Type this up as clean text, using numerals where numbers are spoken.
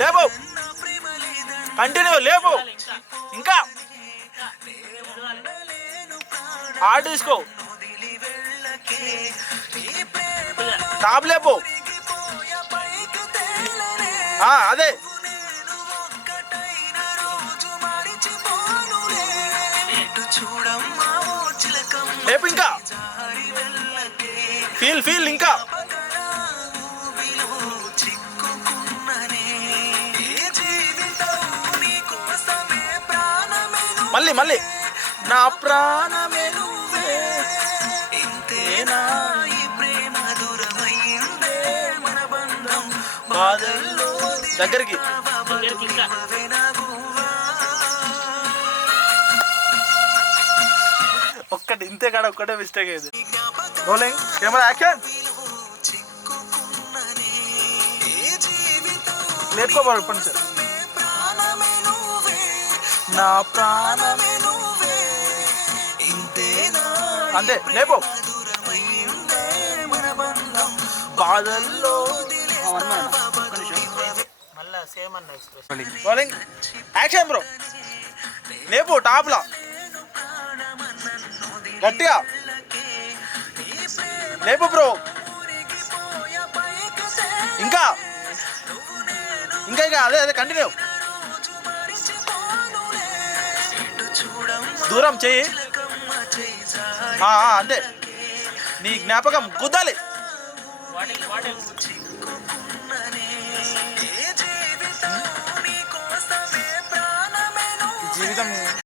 లేపు, కంటిన్యూ లేపు, ఇంకా ఆడు తీసుకో, టాప్ లేపు, అదే లేపు, ఇంకా ఫీల్ ఫీల్, ఇంకా మళ్ళీ మళ్ళీ నా ప్రాణమే నువ్వే, ఇంతేనా ఈ ప్రేమ దూరమైందే మన బంధం బాధల్లో దగ్గరికి. ఒక్కటి ఇంతే కాడ ఒక్కటే మిస్టేక్ అయింది. Rolling camera action. లేపుకోవాలి ఇప్పటి నుంచి. నా ప్రాణమే నువ్వే, ఇంతేనా అంతే లేపు, బాధల్లో మళ్ళా సేమ్ అన్న ఎక్స్ప్రెషన్. Rolling action bro. లేపు టాప్లా గట్టిగా లేపు బ్రో, ఇంకా ఇంకా ఇంకా అదే అదే కంటిన్యూ. దూరం చెయ్యి, అంతే నీ జ్ఞాపకం కుద్దాలి.